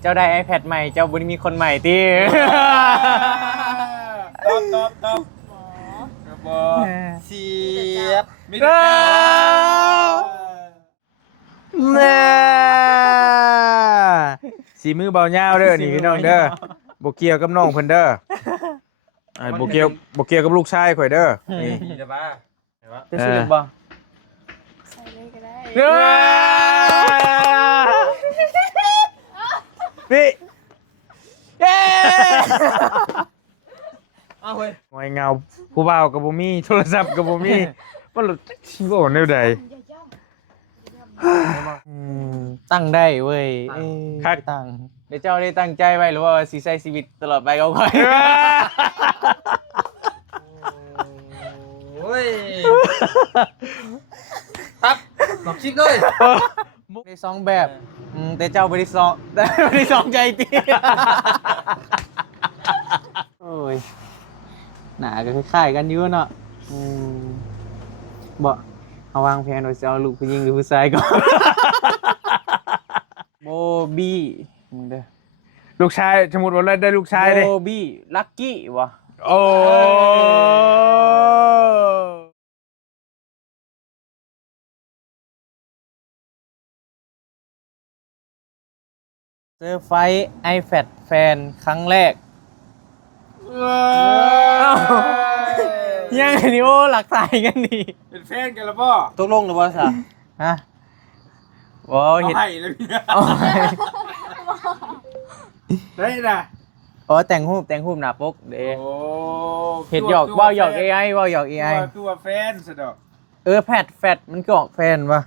เจ้าได้ iPad ใหม่เจ้าบ่ได้มีคนใหม่ติตอบบ่เสียบมีแต่แน่สีมือเบาเหย้าเด้อนี่พี่น้องเด้อบ่เกี่ยวกับน้องเพิ่นเด้อบ่เกี่ยวกับลูกชายข่อยเด้อนี่ มีแต่บ้า จะสิลืมบ่ ใส่เลยก็ได้ พี่เย้ เอาเว้ย งอยเงาผู้บ่าวกับบ่มีโทรศัพท์กับบ่มีมันสิบ่แนวใด ตั้งได้เว้ย คัก ตั้ง เดี๋ยวเจ้าได้ตั้งใจไว้หรือว่าสิใช้ชีวิตตลอดไปกับข่อย โอ้ยครับหลอกชิกเลย ได้สองแบบแต่เจ้าบริสองบริสองใจตีโอ้ยหนาก็คล้ายๆกันอยู่เนาะบ่เอาวางแผนว่าจะเอาลูกผู้หญิงหรือผู้ชายก่อน โบบี้มึงเด้อ ลูกชายสมมุติว่าได้ลูกชายเด้ โบบี้ลักกี้วะ โอ้ เซอร์ไฟร์ iPad แฟนครั้งแรกยังไงนี่โอ้หลักฐานกันนี่ เป็นแฟนกันแล้วป่ะ ตกลงหรือเปล่าสะฮะว้า เอา เห็น ให้เลยพี่นะ เอา ได้นะ อ๋อแต่งรูปหน้าปกเด้ โอ้ เห็ดหยอกว่าวหยอก AI ว่าวหยอก AI ตัวแฟนสะดอก แฟดมันก็ออกแฟนวะ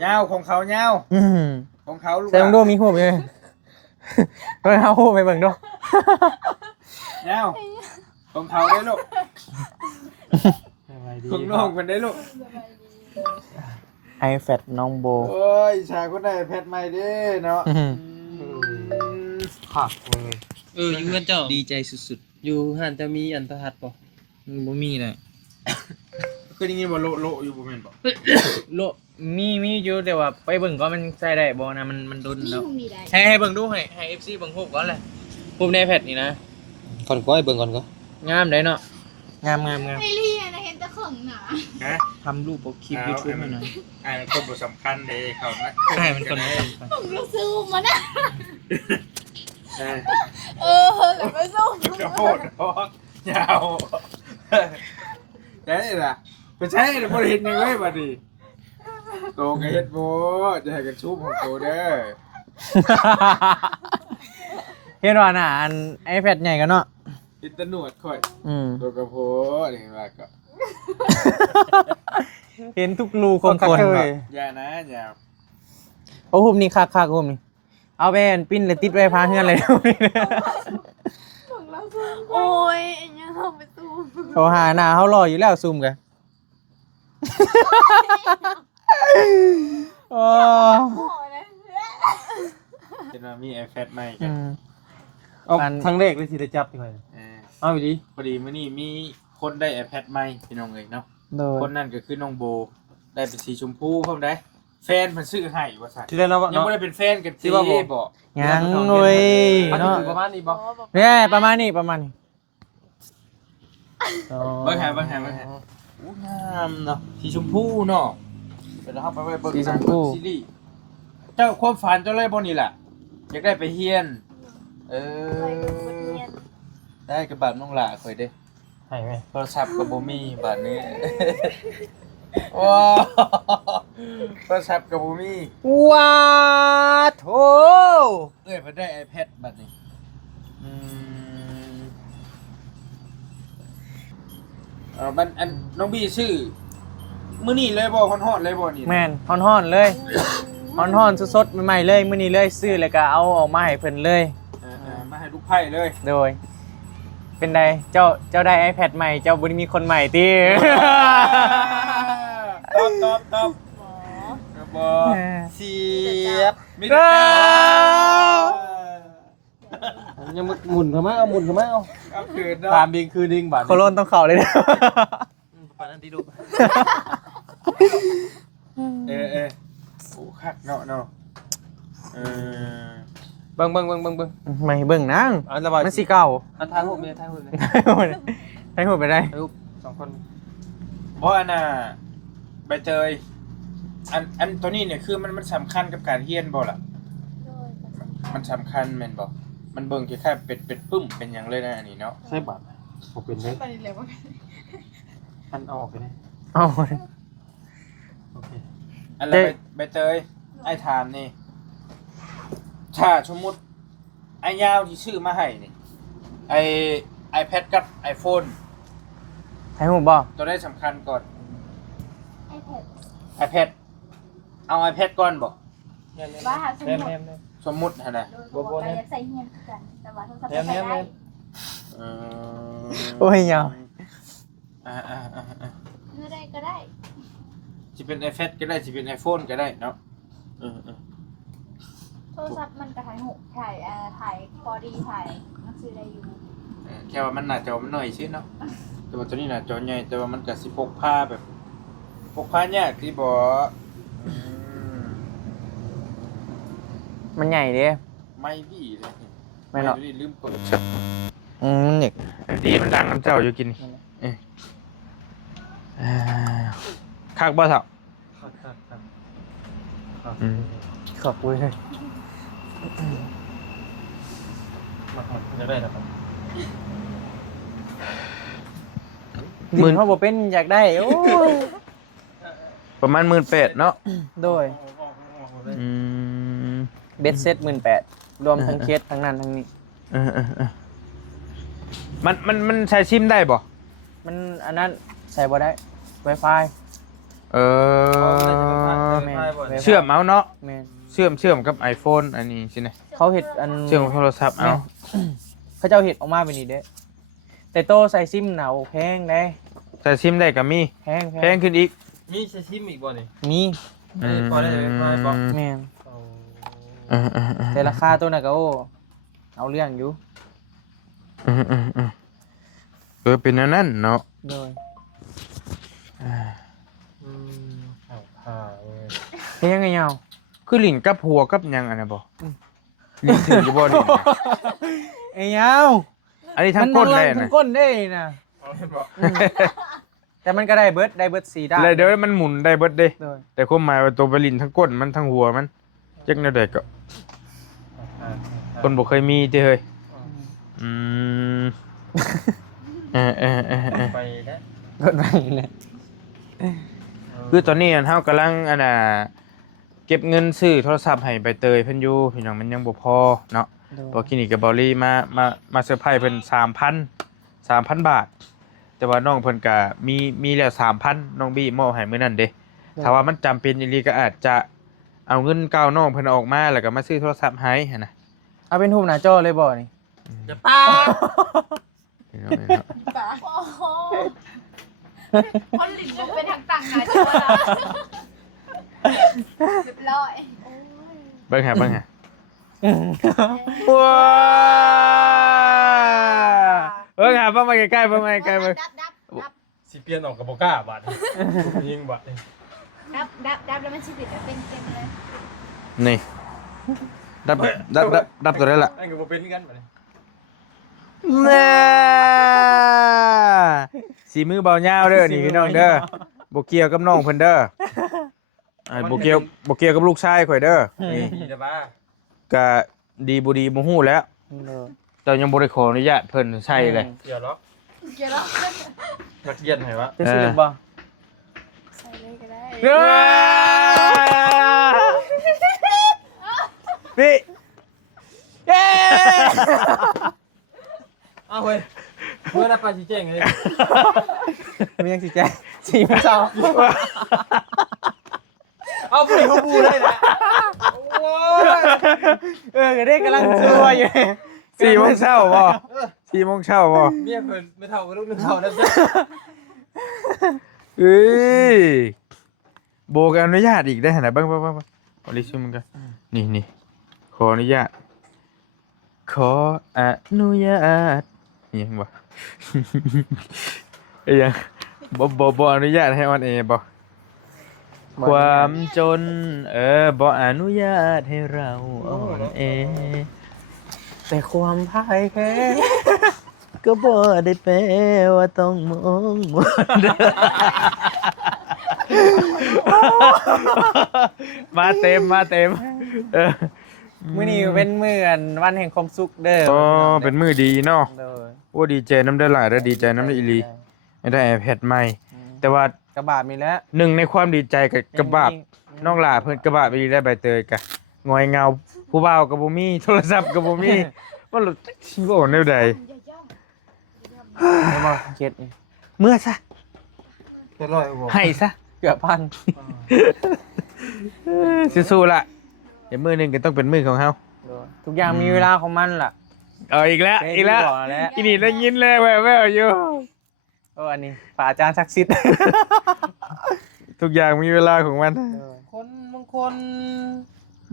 เงาของเขาเงา อืม ของเขาลูก ใส่มึงดูมีหูบยังไปเอาหูบไปเบิ่งดู เงาของเขาได้ลูกของน้องมันได้ลูก iPad น้องโบ โอ้ยชายคนไหนแพทใหม่เด้เนาะ ผัก อยู่กันเจ้า ดีใจสุด อยู่หันจะมีอันตรหัสป่ะ ๆบ่มีเลย คือยังไงบ่โลอยู่บ่แม่นบ่ โลมีอยู่แต่ว่าไปเบิ่งก็มันใส่ได้บ่นะมันโดน นี่ แล้ว คงมีได้ ให้เบิ่งดูให้ FC เบิ่งรูปก่อนเลยรูปใน iPad นี่นะ ก่อนก็ให้เบิ่งก่อนก็ งามได้เนาะงาม ไม่เรียนะเห็นแต่ของหนา ฮะ ทำรูปคลิป YouTube ให้หน่อย ไอ้คนบ่สำคัญเด้เขานะ ใช่มันคนละคน ผมก็ซูมมานะ เออ แต่ไม่ซูม กระโปดออกยาวได้ล่ะไปใช้บ่เห็นยังไงบัดนี้โตก็เฮ็ดบ่จะให้กันชุบของโตเด้อ เห็นว่าน่ะอัน iPad ใหญ่กันเนาะ อินเตอร์หนวดค่อย โตกระโพนี่ว่าก็ เห็นทุกรูของคน อย่านะอย่า โอ้หุมนี่คักหุมนี่เอาไปอันปิ้นเลยติดไว้พาเฮือนเลย โอ้ยอันนี้เราไปซูม เขาหาหน้าเขารออยู่แล้วซูมกันโอ้ โอ้ยนะ เห็นว่ามี iPad ใหม่กั อื น ม เอาครั้งแรกเลยสิได้จับที่ไหน เอาไปดิ พอดีมื้อนี้มีคนได้ iPad ใหม่พี่น้องเอ้ยเนาะ โดย คนนั้นก็คือน้องโบ ได้เป็นสีชมพูพร้อมได้แฟนเพิ่นซื้อให้ว่าซั่น ที่ได้เนาะ ยัง เนาะ บ่ได้เป็นแฟนกัน สิว่าบ่ บ่ ยังเว้ย มันจะ เนาะ ถึงประมาณนี้บ่ เนี่ยประมาณนี้อ๋อ เบิ่งหาอู้งามเนาะสีชมพูเนาะเดี๋ยวเราไปเบิ่งหนังเบิ่งซีรีส์เจ้าความฝันเจ้าเลยบ่นี่ล่ะอยากได้ไปเฮียน เออได้กับบาทน้องหล่าข่อยเด้ ให้ไหม โทรศัพท์กับบ่มีบาทนี้ ว้าวโทรศัพท์กับบ่มี ว้าโถ เอ้ยเพิ่นได้ iPad บัดนี้อืมมันอันน้องบี้ชื่อมื้อนี้เลยบ่ฮอดๆเลยบ่นี่ แม่นฮ้อนๆเลยฮ้อนๆสดๆใหม่ๆเลยมื้อนี้เลยซื้อแล้วก็เอาออกมาให้เพิ่นเลย มาให้ลูกไผ่เลย โดย เป็นไดเจ้าได้ iPad ใหม่เจ้าบ่ได้มีคนใหม่ติ ตอบ หมอ บ่เสียบมี เอ้ แต่ า ยังหมุนเข้ามาเอาหมุนเข้ามาเอา เอาคืน ตาม เนาะ ดิงคือดิงบาด โคโลนต้องเข้าเลยนะ ปานนั้นที่ดู เออโอ้คักเนาะเออ เบิ่ง ไม่เบิ่งนาง อันละบาท มันสิเก่า อันทางหูทางหู ให้หัวไปได้ รูป2คน บ่อันน่ะใบเตยอันตัวนี้เนี่ยคือมันสำคัญกับการเฮียนบ่ล่ะ โดย มันสำคัญแม่นบ่มันเบิ่งคล้ายๆเป็นปึ้มเป็นหยังเลยนะอันนี้เนาะ ใช่บาทบ่เป็นเด้ ไปเลยว่า อันเอาออกไปได้ เอา โอเค อันละใบเตยไอ้ถามนี่ถ้าสมมุติไอ้ยาวที่ชื่อมาให้นี่ไอ้ iPad กับ iPhone ให้หัวบ่ ตัวได้สำคัญก่อน ไอแพด iPad เอา iPad ก่อนบ่ ว่าหาสมุด แนม สมมุติหั่นน่ะ โดยบอกว่าอยากใส่เฮียนกันแต่ว่าโทรศัพท์ แน ใส่ ม ได้ เออ โอ้ยยาว เมื่อใดก็ได้ สิเป็น iPad ก็ได้สิเป็น iPhone ก็ได้เนาะเออ โทรศัพท์มันก็ถ่ายหูถ่ายพอดีถ่ายหนังสือได้อยู่ แค่ว่ามันหน้าจอมันน้อยซื่อเนาะแต่ว่าตัวนี้หน้าจอใหญ่แต่ว่ามันก็สิพกพาแบบพกพายากที่บ่อืม มันใหญ่เด้ ไม่บี้เลย ไม่หรอก ด้ลืมเปิด มันเด็ก ดีมันดังน้ำเจ้าอยู่กินคักบ่เฒ่า ครับ ขอบคุณเลย มาจะได้แล้วครับ มื่นเขาบอกเป็นอยากได้โอ้ย ประมาณ18,000เนาะ โดย อืม เบ็ดเซ็ต18,000รวมทั้งเคสทั้งนั้นทั้งนี้ มันใช้ซิมได้บ่ มันอันนั้นใส่บ่ได้ Wi-Fi เออ แม่น เชื่อมเอาเนาะ แม่น เชื่อมกับ iPhone อันนี้สินะ เขาเห็ดอัน เชื่อมกับโทรศัพท์เอา เขาเจ้าเห็ดออกมาเป็นนี้เด้แต่โตใส่ซิมหนาวแพงได้ ใช้ซิมได้ก็มี แพง แพงขึ้นอีก มีใช้ซิมอีกบ่นี่ มี พอได้พอได้บ่ แม่น เออ แต่ราคาตัวน่ะก็โอ้เอาเรื่องอยู่ เป็นอันนั้นเนาะ โดย เว้ย เฮ็ดยังไงเงา คือลิ้นกับหัวกับหยังอันนั้นบ่ลิ้นถืออยู่บ่ลิ้นน่ะ ไอ้เงา อันนี้ทั้งก้นได้ ทั้ นะ งก้นได้นะ เอาเห็นบ่ แต่มันก็ได้เบิร์ดสีด้าน เลยเดี๋ยวมันหมุนได้เบิดเด้ โดย แต่ความหมายว่าตัวไปลิ้นทั้งก้นมันทั้งหัวมันจักแนวใดก็คนบ่เคยมีติเฮ้ยอืมเออ ไปแล้ว กดไปเลย คือตอนนี้เฮากำลังเก็บเงินซื้อโทรศัพท์ให้ใบเตยเพิ่นอยู่พี่น้องมันยังบ่พอเนาะ พอคลินิกกับบอลลี่มาเซอร์ไพรส์เพิ่น3,000 บาท แต่ว่าน้องเพิ่นก็มีแล้ว 3,000 น้องบี้มอบให้มื้อนั้นเด้ถ้าว่ามันจำเป็นอีหลีก็อาจจะเอาเงินเก่าน้องเพิ่นออกมาแล้วก็มาซื้อโทรศัพท์ให้หั่นน่ะ เอาเป็นรูปหน้าจอเลยบ่นี่ จะป้า พี่น้อง โอ้โหคนหลินมันเป็นทางต่างนะจ๊ะเรียบร้อยโอ้ย เบิ่งหาว้าเบิ่งหาเบิ่งมาใกล้ๆเบิ่งมาใกล้ๆเบิ่ง ดับ สิเปลี่ยนออกกับบ่กล้าบาดยิงบาดนี่ แล้วมันชีวิตเป็นเกมเลย นี่ดับตัวได้ละ อันก็บ่เป็นกันบาดนี่ แน่สีมือเบาเหย้าเด้อนี่พี่น้องเด้อบ่เกี่ยวกับน้องเพิ่นเด้อบ่เกี่ยวกับลูกชายข่อยเด้อนี่ นี่จะบ้า ก็ดีบ่ดีบ่ฮู้แล้วเจ้ายังบ่ได้ขออนุญาตเพิ่นใช่เลย เกี่ยวล็อก เกี่ยวแล้ว นักเรียนให้วะ จะซื้อบ่ ใส่เลยก็ได้ พี่เย้ อ้าวเฮ้ยเมื่อได้ไปชี้แจงเลย มันยังสิแจ้งสีมันเศร้า เอาไปเขาบูได้นะโอ้ย ก็ได้กำลังซื้ออยู่ 4 โมงเช้าบ่4 โมงเช้าบ่ เมียเพิ่นไม่เท่ากับลูกนึงเท่าแล้วจ้ะ เอ้ยโบกอนุญาตอีกได้ไหนบ้างขอรีชิมกันนี่ขออนุญาตขออนุญาตยังบ่ ยังบ่อนุญาตให้ออนแอร์บ่ความจนบ่อนุญาตให้เราอ่อนแอ แต่ความพ่ายแพ้ ก็บ่ได้แปลว่าต้องมองหมดมาเต็มเออ มื้อนี้เป็นมื้ออันวันแห่งความสุขเด้อ อ๋อเป็นมือดีเนาะ โดย โอ้ดีใจน้ำได้หลายแล้วดีใจน้ำได้อีหลีไม่ได้ iPad ใหม่ แต่ว่าก ระบาดมีแล้ว หนึ่งในความดีใจกับกระบาบน้องหลาเพิ่นกระบาบอีหลีได้ใบเตยกะงอยเงาผู้บ่าวก็บ่มีโทรศัพท์ก็บ่มีมันหลุดชิโบ่แนวใด ไม่บอกเจ็ดนี่ เมื่อซะ จะร้อยบ่ ให้ซะ เกือบพัน สู้ๆล่ะเดี๋ยวมือหนึงก็ต้องเป็นมือของเฮา ทุกอย่างมีเวลาของมันล่ะ เอาอีกแล้วอีกแล้ว เคยบอกแล้ว อีนี่ได้ยินแล้วแว่วๆอยู่ โอ้อันนี้ฝ่าอาจารย์ศักดิ์สิทธิ์ ทุกอย่างมีเวลาของมัน คนบางคน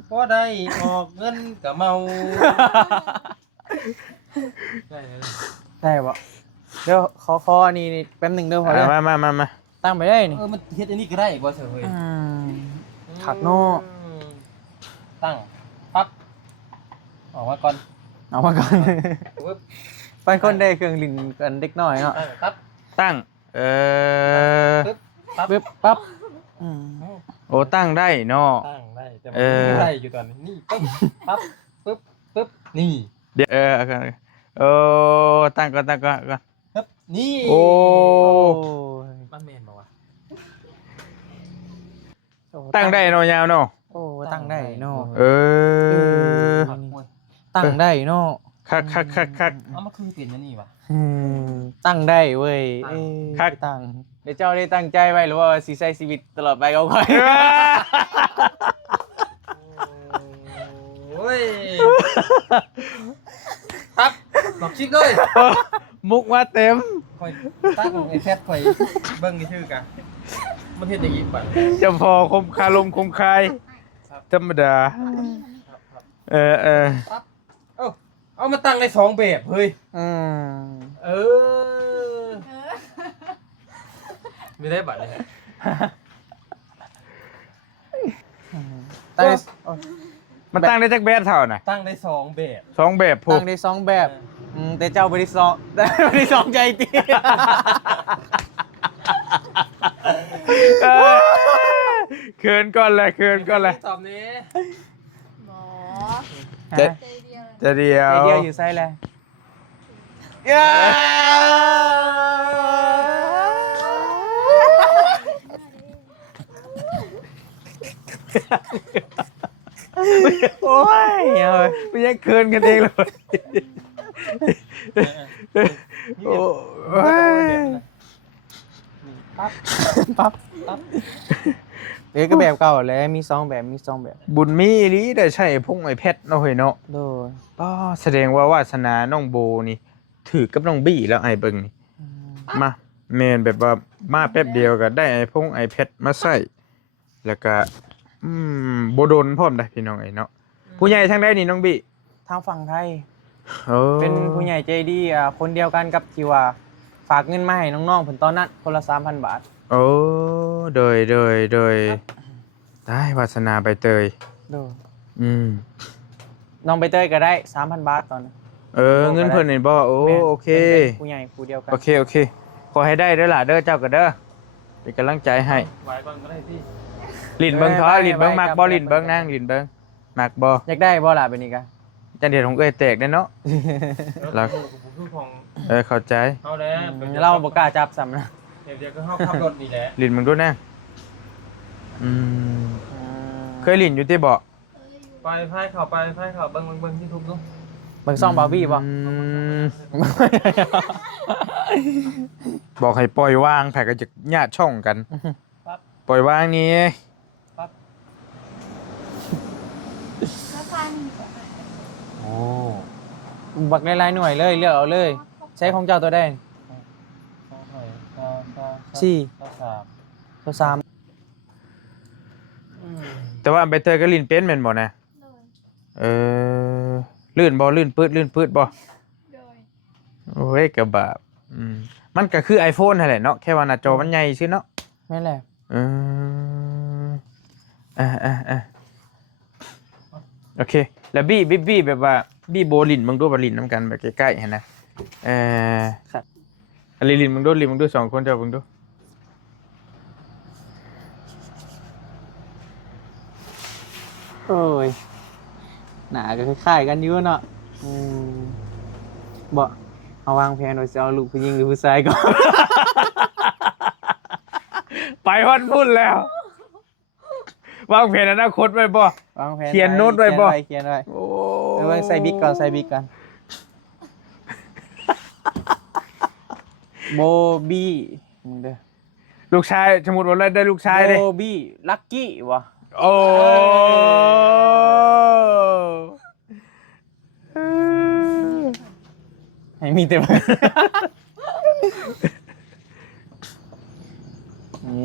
พอได้ออกเงินก็เมาได้เลย ได้ปะเดี๋ยวขออันนี้นี่แป๊บหนึ่งเด้อพอเด้อ มา ตั้งไปได้นี่ มันเฮ็ดอันนี้ก็ได้บ่เสือเฮ้ย ขักโน่ ตั้งปั๊บออกมาก่อน เอามาก่อน ปึ๊บ เป็นคนได้เครื่องลิ้นกันเด็กน้อยเนาะ ตั้งปั๊บ ตั้งปึ๊บปั๊บ ปึ๊บปั๊บ โอ้ตั้งได้เนาะ ตั้งได้แต่ เอ มัน อ ไม่ได้อยู่ตอนนี้นี่ปึ๊บปั๊บปึ๊บนี่ เดี๋ยวโอ้ตั้งก่อน ปึ๊บนี่ โอ้ มันแม่นบ่วะ ตั้งได้เนาะยาวเนาะ โอ้ตั้งได้เนาะ เออ ผักมวย ตั้งได้เนาะ คัก เอามาคือเป็นอันนี่วะ ตั้งได้เว้ย คัก ตั้งเดี๋ยวเจ้าได้ตั้งใจไว้หรือว่าสิใช้ชีวิตตลอดไปก็ค่อย โอ้ยปั๊บลองชิกเลย มุกมาเต็ม ค่อยตั้งไอ้แพทค่อยเบิ่งนี่ชื่อกันมันเฮ็ดอย่างนี้ป่ะ จะพอคมคารมคมคายธรรมดา เออ ปั๊บเอามาตั้งได้สองแบบเฮ้ย เออไม่ได้บัตรเลยฮะ ตั้งได้ มันตั้งได้จักแบบเท่าน่ะ ตั้งได้สองแบบ สองแบบพู ตั้งได้สองแบบแต่เจ้าบริสองแต่บริสองใจตี เขินก่อนเลย ตอบนี้ หมอ เจ๊ ใจเดียว จะเดียว ใจเดียวอยู่ไซเลย โอ้ยไม่ใช่เขินกันเองเลยโอ้ย ปั๊บ ปั๊บเดี๋ยวก็แบบเก่าแหล้วมีสองแบบ บุญมีอีหลีได้ใช้พงไอแพดเนาะเฮ้ยเนาะ โดย ป้าแสดงว่าวาสนาน้องโบนี่ถือกับน้องบี้แล้วไอ้เบิ่งนี่มาแม่นแบบว่ามาแป๊บเดียวก็ได้ไอพงไอแพดมาใส่แล้วก็บ่โดนพร้อมได้พี่น้องไอ้เนาะผู้ใหญ่ทางใดนี่น้องบี้ ทางฝั่งไทย โอ้ เป็นผู้ใหญ่ใจดีคนเดียวกันกับที่ว่าฝากเงินมาให้น้องๆผลตอนนั้นคนละ 3,000 บาท โอ้โดยได้วาสนาใบเตย โดย น้องใบเตยก็ได้ 3,000 บาทตอนนั้น เงินเพิ่นนี่บ่โอ้ แม่น โอเค เป็นผู้ใหญ่ผู้เดียวกัน โอเคขอให้ได้เด้อล่ะเด้อเจ้าก็เด้อเป็นกำลังใจให้ ไว้ก่อนก็ได้พี่ ลิ้นเบิ่งท้อลิ้นเบิ่งมักบ่ลิ้นเบิ่งนางลิ้นเบิ่งมักบ่ อยากได้บ่ล่ะเป็นนี้กัน จังเดี๋ยวของเอ้ยแตกได้เนาะ แล้วคือของ เข้าใจ เอาแล้ว เราบ่กล้าจับซ้ำนะ เดี๋ยวก็เข้าขับรถนี่แหละ ลิ้นมึงดูนะเคยลิ้นอยู่ที่บ่ ไปไพ่เขาเบิ่งที่ทุบดู เบิ่งซ่องบาร์บี้บ่ บอกให้ปล่อยวางแผกก็จะญาติช่องกัน ปล่อยวางนี้ แล้วฟัน โอ้ บักหลายๆหน่วยเลยเลือกเอาเลย ใช้ของเจ้าตัวใด สี่ ตัว3 แต่ว่าใบเตยก็ลิ้นเป็นแม่นบ่นะ เลย ลื่นบ่ลื่นปืดบ่ โดย โอ้ยกระบาบมันก็คือ iPhone นั่นแหละเนาะแค่ว่าหน้าจอมันใหญ่ซื่อเนาะ แม่นแหละ โอเค แล้วบี้แบบว่าบี้โบลินมึงดูบลินน้ำกันแบบใกล้ๆเห็นนะลินมึงดูสองคนเจ้ามึงดู โอ้ยหนาก็คล้ายๆกันอยู่เนาะบ่เอาวางแผนว่าจะเอาลูกผู้หญิงหรือผู้ชายก่อน ไปฮอดพุ่นแล้ววางแผนอนาคตไว้บ่ วางแผน เขียนโน้ตไว้บ่ เขียนไว้ โอ้ เอาไว้ใส่บิ๊กก่อนใส่บิ๊กก่อนโบบี้มึงเด้อ ลูกชายสมมุติว่าได้ลูกชายเลย โบบี้ลักกี้วะ โอ้ ให้มีแต่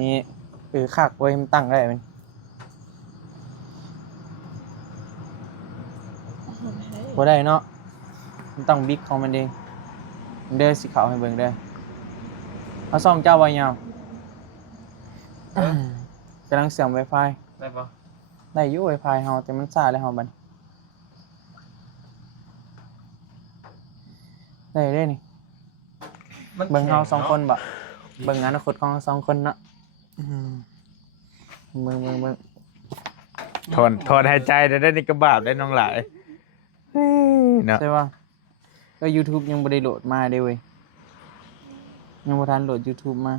นี่คักไว้มันตั้งได้มันบ่ได้เนาะมันต้องบิ๊กของมันเองเด้อสิเขาให้เบิ่งเด้อเอาซ่องเจ้าไว้ยาวกำลังเสียม Wi-Fi ได้ปะ ได้อยู่ Wi-Fi เฮาแต่มันช้าเลยเฮาบัดได้เด้นี่เบิ่งเฮา2คนบ่เบิ่งอนาคตของเรา2คนเนาะเบิ่ง ถอนหายใจได้นี่ก็บาปได้น้องหลายเนาะ ใช่ป่ะก็ YouTube ยังบ่ได้โหลดมาเด้เว้ยยังบ่ทันโหลด YouTube มา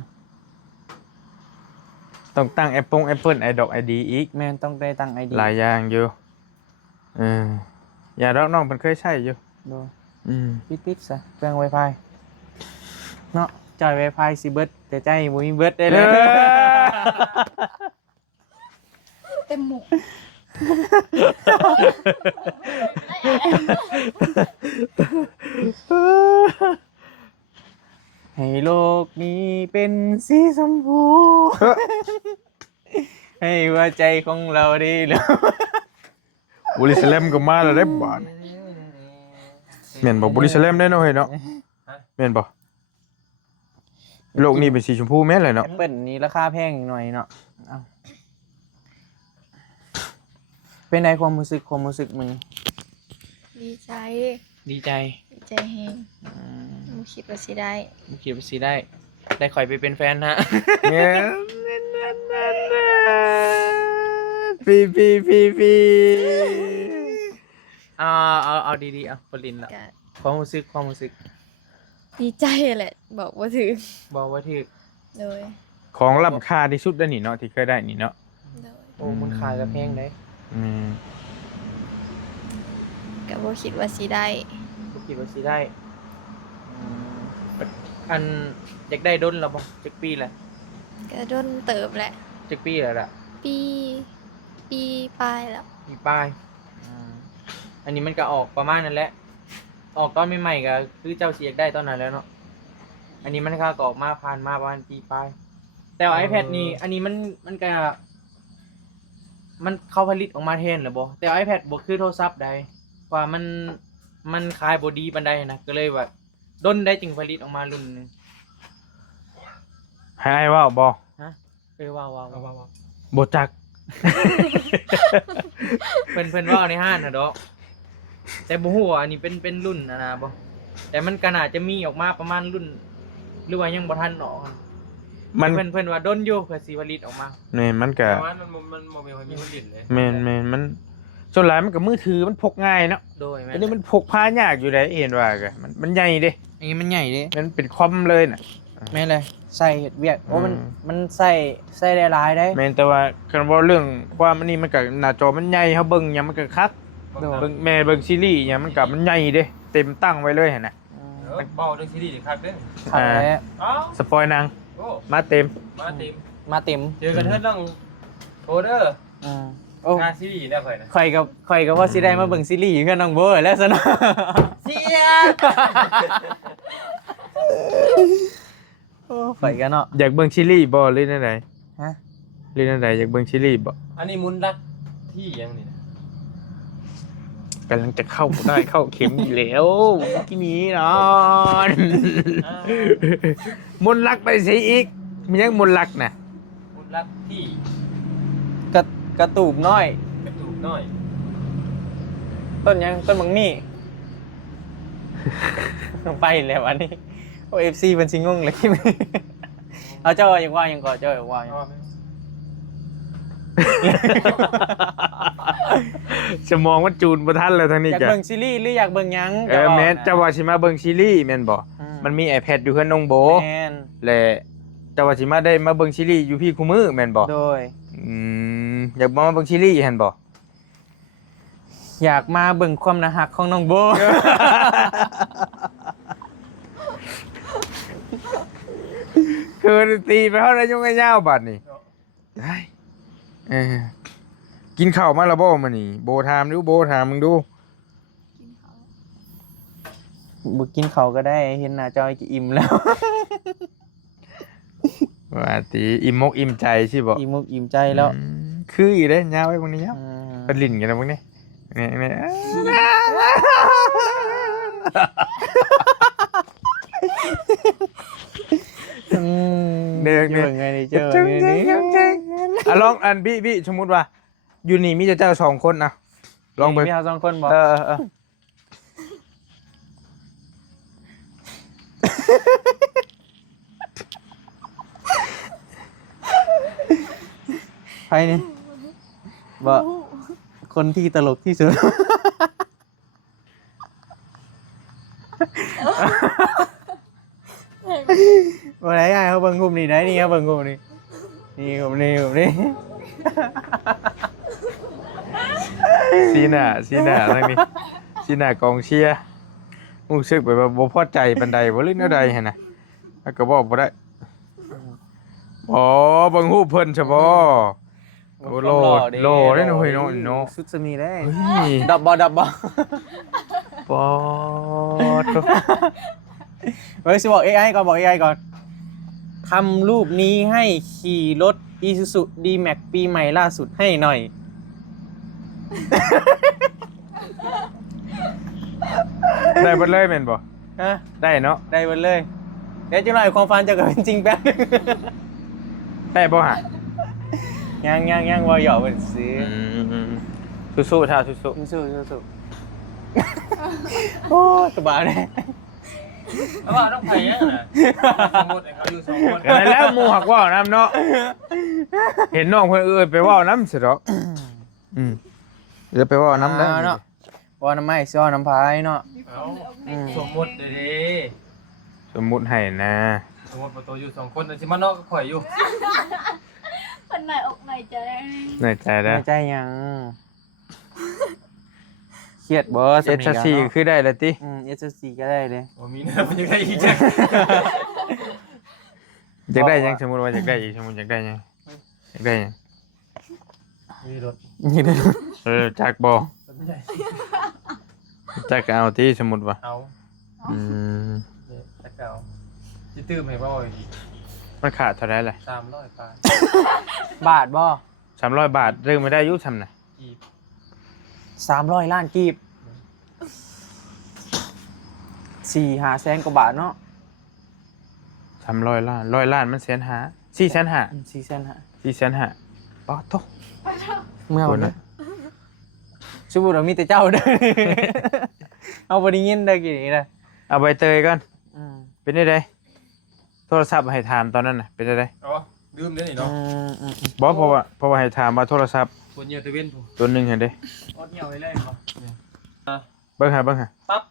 ต้องตั้งแอปเปิลไอดอกไอดีอีก แม่นต้องได้ตั้ง ID หลายอย่างอยู่อย่าดอกน้องเพิ่นเคยใช้อยู่ โด อืม ปิดซะเครื่อง Wi-Fi เนาะจ่าย Wi-Fi สิเบิดแต่ใจบ่มีเบิดได้เลย เต็มหมูก ให้โลกนี้เป็นสีชมพู ให้ว่าใจของเราได้แล้ว บุริสแลมก็มาแล้วได้บาทแม่นบ่บุริสแลมได้เนาะเฮ้ยเนาะแม่นบ่โลกนี้เป็นสีชมพูแม่นเลยเนาะ แอปเปิลนี่ราคาแพงหน่อยเนาะเอ้าเป็นไงความรู้สึกมึง ดีใจ ดีใจ ดีใจแฮงบ่คิดว่าสิได้ บ่คิดว่าสิได้ข่อยไปเป็นแฟนฮะ ปี เอาดีๆปรินละ ก็ ความรู้สึก ดีใจแหละบอกว่าถึง บอกว่าที่ โดย ของล้ำค่าที่สุดได้นี่เนาะที่เคยได้นี่เนาะ โดย โอ้มันขายกับแพงได้ ก็บ่คิดว่าสิได้ บ่คิดว่าสิได้อันอยากได้ดนแล้วบ่จักปีแหละ ก็โดนเติบแหละ จักปีแล้วล่ะ ปีปลายแล้ว ปีปลายอันนี้มันก็ออกประมาณนั้นแหละออกตอนใหม่ๆก็คือเจ้าสิอยากได้ตอนนั้นแล้วเนาะอันนี้มันก็ออกมาผ่านมาประมาณปีปลายแต่ว่า iPad นี่อันนี้มันก็มันเข้าผลิตออกมาแทนหรือบ่แต่ iPad บ่คือโทรศัพท์ใดว่ามันขายบ่ดีปานใดนะก็เลยว่าด้นได้จึงผลิตออกมารุ่นนึง ให้อ้ายว่าบ่ ว้าว บ่จัก เพิ่นว่าในห้างน่ะดอกแต่บ่ฮู้ว่าอันนี้เป็นรุ่นนะบ่แต่มันก็น่าจะมีออกมาประมาณรุ่นหรือว่ายังบ่ทันออก มัน เพิ่นว่าด้นอยู่เพื่อสิผลิตออกมา นี่มันก็ แต่ว่ามันโมเมลมีคนดินเลย แม่นมันส่วนหลายมันก็มือถือมันพกง่ายเนาะ โดยแม่ อันนี้มันพกพายากอยู่ได้เห็นว่าก็มันใหญ่เด้ อันนี้มันใหญ่เด้ มันเป็นคอมเลยน่ะ แม่นเลยใส่เฮ็ดเวียกโอ้ อืม มันใส่ได้หลายได้ แม่นแต่ว่าคันว่าเรื่องความอันนี้มันก็หน้าจอมันใหญ่เฮาเบิ่งหยังมันก็คัก โดย เบิ่งซีรีส์หยังมันก็มันใหญ่เด้เต็มตั้งไว้เลยหั่นน่ะ เบาเรื่องซีรีส์คักเด้อ ครับแล้ว อ้าว สปอยหนัง โอ้ มาเต็ม มาเต็ม มาเต็ม เจอกันเถิดต้องโทรเด้อ โอ้ งานซีรีส์ได้ค่อยนะ ข่อยก็ว่าสิได้มาเบิ่งซีรีส์กับน้องโบแล้วซะเนาะ เสีย โอ้ข่อยก็เนาะ อยากเบิ่งซีรีส์บ่หรือจังได ฮะ หรือจังไดอยากเบิ่งซีรีส์บ่ อันนี้มุนรักที่ยังนี่นะ กำลังจะเข้าได้เข้าเข็มอยู่แล้วที่นี้นอน มนต์รักไปสิอีกมันยังมนต์รักน่ะ มุนรักที่ กระตูบน้อย กระตูกน้อย ต้นยังต้นมังมี่ ไปแล้วอันนี้โอเอฟซีเป็นซิงงเลยที่มันเอาเจ้าอย่างว่ายังก่อนเจ้าอย่างว่ายัง สมองมันจูนบ่ทันแล้วทางนี้ อยาก จ้ะ เบิ่งซีรีส์หรืออยากเบิ่งหยัง แม่นจะว่าสิมาเบิ่งซีรีส์แม่นบ่มันมี iPad อยู่เฮือนน้องโบ แม่น และจะว่าสิมาได้มาเบิ่งซีรีส์อยู่พี่คุมือแม่นบ่ โดย อยากมาเบิ่งซีรีส์หั่นบ่ อยากมาเบิ่งความน่าฮักของน้องโบ คือตีไปเฮาได้ยุ่งยาวบัดนี้ได้กินข้าวมาแล้วบ่มื้อนี้โบถามดูโบถามมึงดู บ่กินเขาวก็ได้เห็นหน้าจอยจะอิ่มแล้ว ว่าติอิ่มมกอิ่มใจสิบ่ อิ่มอกอิ่มใจแล้ว คืออีเด้ยาวไว้พวกนี้ยาว อืม เป็นลิ้นกันนะพวกนี้นี่เด็ก เจ เนี่ย อไงนี่เจอไงนี่ อ่ะลองอันพี่สมมุติว่าอยู่นี่มีแต่เจ้า2คนนะลองเบิ่ง มีเฮาสองคนบ่ เออ ใครนี่บ่คนที่ตลกที่สุด วันไหนไงเขาเบิ่งกลุ่มนี้ได้นี่เขาเบิ่งกลุ่มนี้นี่กลุ่มนี้กลุ่มนี้ ซีหน้าทางนี้ซีหน้ากองเชียร์รู้สึกแบบว่าบ่พอใจปานใดบ่ลึกแนวใดหั่นน่ะแล้วก็บอกบ่ได้อ๋อเบิ่งรูปเพิ่นซะบ่โอ้โลได้หน่อยเนาะ สุดสมีได้ เฮ้ย ดับบ่ ปอด เฮ้ยสิบอก AI ก่อนบอก AI ก่อนทำรูปนี้ให้ขี่รถ Isuzu D-Max ปีใหม่ล่าสุดให้หน่อย ได้เบิดเลยแม่นบ่ ฮะ ได้เนาะ ได้หมดเลย เดี๋ยวจะหน่อยความฝันจะเกิดเป็นจริงแป๊บนึง ได้บ่ฮะ ยังว่าหยอกเป็นซื้อ สู้ๆท่าสู้ สู้โอ้สบายเลย แล้วว่าต้องไปยังไงสมมติเขาอยู่2คน ๆกันแล้วหมู่หักว่าวน้ำเนาะเห็นน้องเพิ่นไปว่าวน้ำสิเนาะเดี๋ยวไปว่าวน้ำได้ เนาะว่าน้ำไม้ซ้อน้ำพายเนาะ เอาสมมติเด้ สมมุติให้นะ สมมติประตูอยู่2คนแต่สิมานอกก็ข่อยอยู่ คนหน่อยอกหน่อยใจ เหนื่อยใจแล้ว ไม่ใจยังเครียดบ่ เอชซีคือได้แล้วติ SSC ก็ได้เลย บ่มีนะมันยังได้อีกจัง อยากได้ยังสมมุติว่าอยากได้อีกสมมุติอยากได้ยังอยากได้ยัง มีรถ นี่ได้ จักบ่ ไม่ใช่ จักก็เอาที่สมมุติว่า เอา อืม เนี่ยตะเกาสิตื้มให้บ่อีก มันขาดเท่าไหร่ล่ะ 300 บาท บาทบ่ 300 บาทเรื่องไม่ได้อยุทำน่ะ กีบ 300 ล้านกีบ4-5 แสนกว่าบาทเนาะ 300 ล้าน100 ล้านมัน1,500,000 4,500,000 4แสนฮะ 4,500,000ป๊อตก เมื่อวันนะสมมุติว่ามีแต่เจ้าเด้อ เอาบ่ได้ยินได้กี่นี้นะ เอาใบเตยก่อนเป็นได้ไดโทรศัพท์ให้ถามตอนนั้นน่ะเป็นได้ได อ๋อดื่มได้นี่เนาะ บ่เพราะว่าให้ถามว่าโทรศัพท์ คนเหยียดตะเวนผู้ ตัวหนึงหั่นเด้ อดเหี่ยวไว้เลยบ่ เบิ่งหา ปั๊บ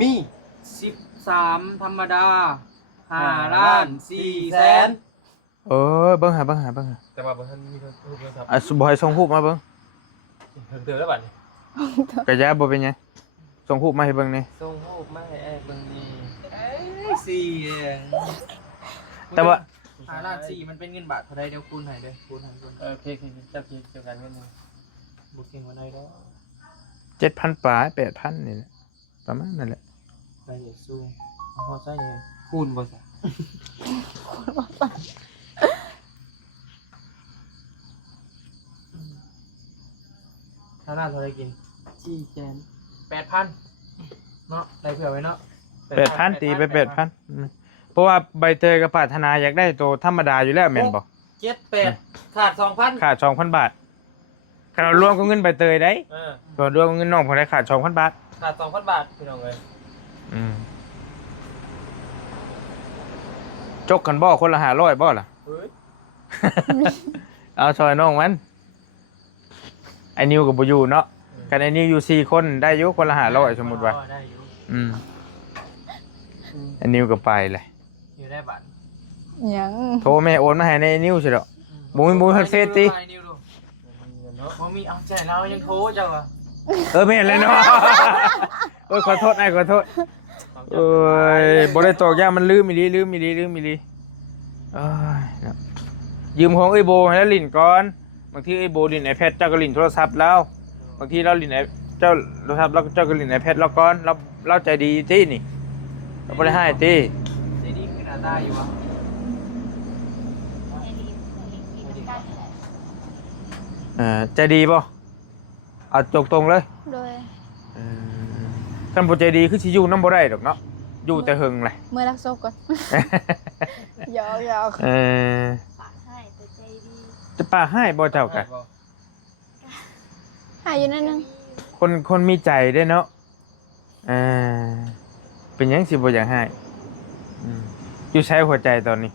มี 13ธรรมดา5ล้าน4แสน เบิ่งหา แต่ว่าบ่ทันมีโทรศัพท์ อ่ะบ่ให้ส่งรูปมาเบิ่ง เติมแล้วบัดนี้ กะยาบ่เป็นหยังส่งรูปมาให้เบิ่งนี่ ส่งรูปมาให้ไอ้เบิ่งนี่ 4เอง แต่ว่า 5ล้าน4มันเป็นเงินบาทเท่าใดเดี๋ยวคูณให้เด้อคูณให้คูณ โอเคเจ้าเกี่ยวกันเงินนึง บ่เก่งว่าได้ดอก 7,000ปลาย 8,000นี่แหละประมาณนั่นแหละ ไปเดี๋ยวสู้เอาพอใส่เลย คูณบ่ซะ 5ล้านเท่าใดกิน4แสน 8,000เนาะได้เผื่อไว้เนาะ 8,000ตีไป 8,000เพราะว่าใบเตยกับปรารถนาอยากได้ตัวธรรมดาอยู่แล้วแม่นบ่ 7 8ขาด 2,000 ขาด 2,000 บาท ขนาดรวมก็เงินใบเตยได้ เออ ก็รวมเงินน้องพอได้ขาด2,000 บาท ขาด2,000 บาทพี่น้องเอ้ย จกกันบ่คนละ500บ่ล่ะ เฮ้ย เอาซอยน้องมันไอ้นิวกับบ่อยู่เนาะกันไอ้นิวอยู่4คนได้อยู่คนละ500สมมุติว่า ได้อยู่ ไอ้นิวก็ไปเลย อยู่ได้บัตร ยัง โทรแม่โอนมาให้ในไอ้นิวใช่ดอกบ่มีเพิ่นเฟซติ บ่มีเอาใจเรายังโทรเจ้าอ่ะ แม่นเลยเนาะโอ้ยขอโทษไอ้ขอโทษโอ้ยบ่ได้ตอกย้ำมันลืมอีหลีเอ้ยเนาะยืมของเอ้ยโบให้แล้วลิ้นก่อนบางทีเอ้ยโบลิ้น iPad เจ้าก็ลิ้นโทรศัพท์แล้วบางทีเราลิ้นเจ้าโทรศัพท์แล้วเจ้าก็ลิ้น iPad เราก่อนเราใจดีตินี่เราบ่ได้ให้ติ ใจดีขึ้นหน้าตาอยู่วะ ไอ้ลีมันกันนี่แหละ ใจดีป่ะเอาตรงๆเลย โดย ท่านผู้ใจดีคือสิอยู่น้ำบ่ได้ดอกเนาะอยู่แต่หึงเลย เมื่อรักโซก่อนยาว เออ ปากให้แต่ใจดี จะป่าให้บ่เจ้ากะ หายอยู่นั่นนึง คนมีใจได้เนาะเป็นหยังสิบ่อยากให้อยู่ใช้หัวใจตอนนี้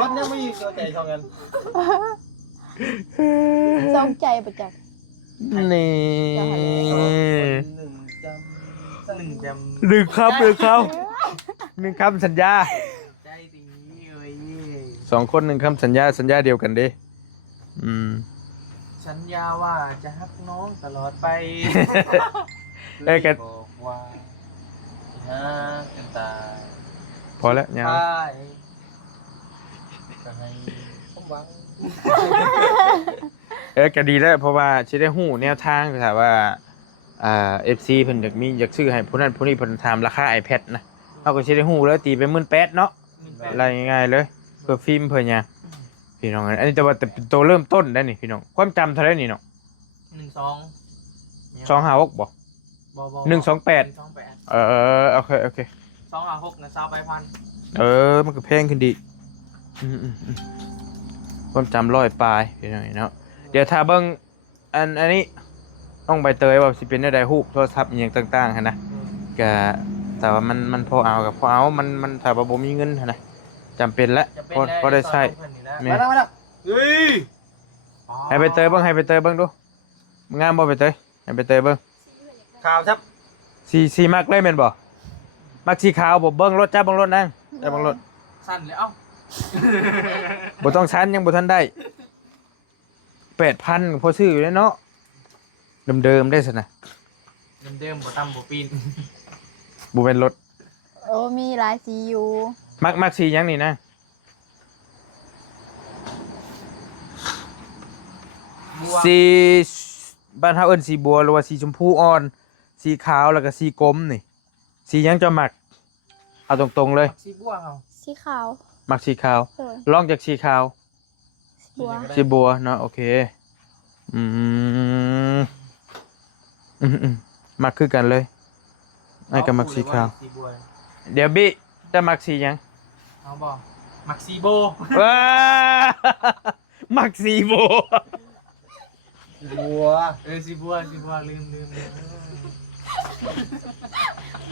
วันยังไม่เข้าใจช่องกัน สองใจประจักษ์ นี่ หนึ่งจำ หนึ่งคำสัญญา ใจดีเอ้ย 2 คน1คำสัญญาเดียวกันเด้สัญญาว่าจะฮักน้องตลอดไป เอ้ยกัน บอกว่าฮักกันตาย พอแล้วเนี่ย ไปจะให้ผมหวัง ก็ดีแล้วเพราะว่าสิได้ฮู้แนวทางถ้าว่าFC เพิ่นอยากซื้อให้ผู้นั้นผู้นี้เพิ่นถามราคา iPad นะเฮาก็สิได้ฮู้แล้วตีไป 18,000 เนาะอะไรง่ายๆเลยเพื่อฟิล์มเพิ่นหยังพี่น้องอันนี้แต่ว่าแต่เป็นตัวเริ่มต้นได้นี่พี่น้องความจำเท่าไหร่นี่เนาะ 256บ่ 128 โอเค 256นะซาวไปพัน มันก็แพงขึ้นดีความจำ100ปลายพี่น้องเนาะเดี๋ยวถ้าเบิ่งอันนี้ต้องใบเตยว่าสิเป็นได้รูปโทรศัพท์อหยังต่างๆหั่นนะก็แต่ว่ามันพอเอากับพอเอามันถ้าว่าบ่มีเงินหั่นนะจำเป็นแล้วพอได้ใช้แม่ มาแล้วเฮ้ย ให้ใบเตยเบิ่งดูงามบ่ใบเตยให้ใบเตยเบิ่ง ข่าวครับ สีมักเลยแม่นบ่มักสีขาวบ่เบิ่งรถจ้าเบิ่งรถนางจ้าเบิ่งรถ สั้นเลยเอ้า บ่ต้องชั้นยังบ่ทันได้ 8,000พอซื้ออยู่แล้วเนาะเดิมๆได้ซั่นน่ะ เดิมบ่ต่ำบ่ปีน บ่เป็นรถ โอ้มีหลายสีอยู่ มักสีหยังนี่นะสีบ้านเฮาเอิ้นสีบัวหรือว่าสีชมพูอ่อนสีขาวแล้วก็สีกรมนี่สีหยังจะมักเอาตรงๆเลย สีบัวเฮา สีขาว มักสีขาว โดย ลองจากสีขาว สีบัว สีบัวเนาะโอเคมักคือกันเลยไอ้ก็มักสีขาว สีบัว เดี๋ยวบิจะมักสีหยัง เอาบ่มักสีโบ ว้ามักสีโบ บัว สีบัวลืม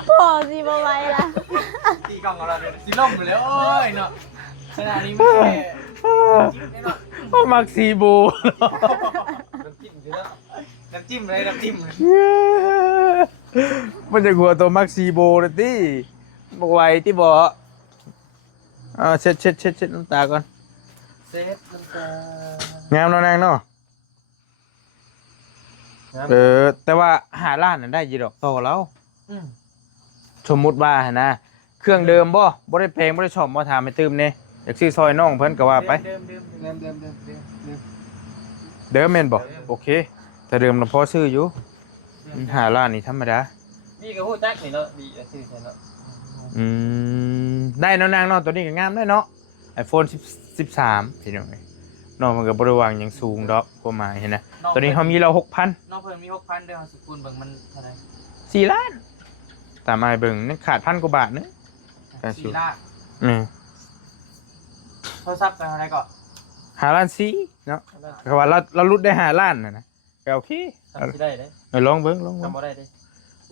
พอสีบัวไว้ละ สีกล่องของเราเลยสีล่มหมดแล้วโอ้ยเนาะขนาดนี้ไม่แค่จิ้มได้เนาะ มักสีโบ น้ำจิ้มใช่ไหม น้ำจิ้มเลยน้ำจิ้มเลย มันจะหัวตัวมักซีโบเลยติบอกไว้ที่บ่เช็ดน้ำตาก่อน เซฟน้ำตาง ามเนาะนางเนาะแต่ว่าหาร้านนั้นได้ยี่ดอกโตแล้วสมมุติว่าหั่นนะเครื่องเดิมบ่ได้แพงบ่ได้ชอบบ่ถามให้ตื่มเนี่ยอยากซื้อซอยน้องเพิ่นก็ว่าไป เดิม เดิมแม่นบ่โอเคแต่เดิมเราพอซื้ออยู่หาร้านนี่ธรรมดา นี่ก็พูดแจ็คนี่เนาะดีชื่อใช่เนาะ ได้เนาะนางเนาะตัวนี้ก็งามได้เนาะ iPhone 13พี่น้องเนาะมันก็บ่ได้วางหยังสูงดอกประมาณเห็นนะตัวนี้เฮามีเรา 6,000 น้องเพิ่นมี 6,000เด้อสุกุลเบิ่งมันเท่าไหร่ 4 ล้านตามอายเบิ่งนี่ขาด1,000 กว่าบาทนึงแต่สุ สี่ล้าน โทรศัพท์กันอะไรก่อน 5 ล้าน4เนาะก็ว่าเรารุดได้5 ล้านน่ะนะก็โอเค ทำสิได้เด้ เอาลองเบิ่ง ทำบ่ได้เด้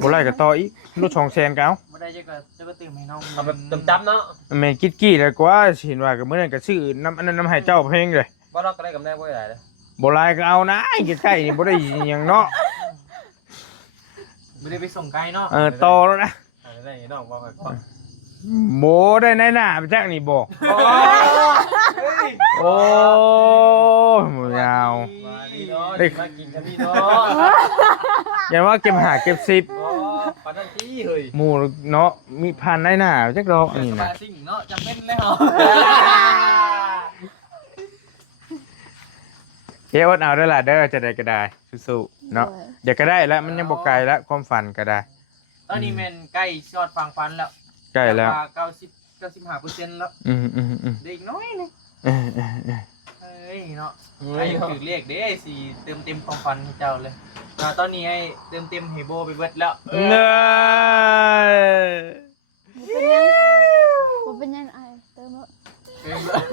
บ่ไล่ก็ต่ออีกรุด200,000ก็เอา ไม่ได้จะก็ตื่นให้น้อง ทำแบบจำๆเนาะ แม่นกี้แล้วกว่าสิเห็นว่าก็มื้อนั้นก็ซื้อน้ำอันนั้นน้ำให้เจ้าเพลงเลย บ่รอกก็ได้กับแน่บ่ได้เด้ บ่ไล่ก็เอานะใกล้ๆนี่บ่ได้หยังเนาะ ไม่ได้ไปส่งไกลเนาะ ต่อแล้วนะ ได้น้องบ่ค่อยฟัง โบได้ในหน้าไปจักนี่บ่โอ้หมูยาว มาดีเนาะมากินกันพี่เนาะ อย่าว่าเก็บหาเก็บ10 อ๋อปานนั้นที่เฮ้ย หมูเนาะมีพันในหน้าจักดอกนี่ ส นะ บายสิ่งเนาะจำเป็นเลยเหรอ เอ้อดเอาเด้อล่ะเด้อจะได้ก็ได้สู้ๆเนาะเดี๋ยวก็ได้แล้วมันยังบ่ไกลแล้วความฝันก็ได้ ตอนนี้แมนใกล้ชอดฟังฟันแล้ว ใกล้แล้ว 95%แล้ว อืม เด็กน้อยนึง เออ เอ้ยเนาะไอ้ถือเลขเด้สิเติมเต็มความฝันให้เจ้าเลยตอนนี้ไอ้เติมเต็มให้โบไปเบิดแล้ว เงย ผมเป็นยังไงเติมแล้ว เติมแล้ว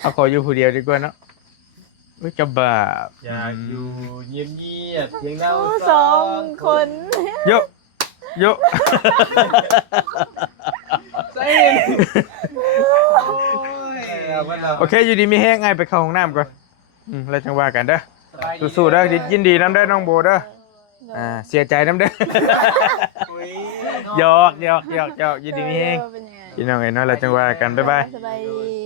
เอาขออยู่ผู้เดียวดีกว่าเนาะอุ้ยจะบาป อยากอยู่เงียบๆเพียงเรา สองคน โยโย ใส่ โอเคอยู่ดีมีแห้งไงไปเข้าห้องน้ำก่อนแล้วจังว่ากันเด้อ สบายดี สู้ๆเด้อยินดีน้ำเด้อน้องโบเด้อเสียใจน้ำเด้อ อุ๊ย หยอกยินดีมีแห้ง เป็นยังไง พี่น้องเอ้ยเนาะแล้วจังว่ากันบ๊ายบาย สบายดี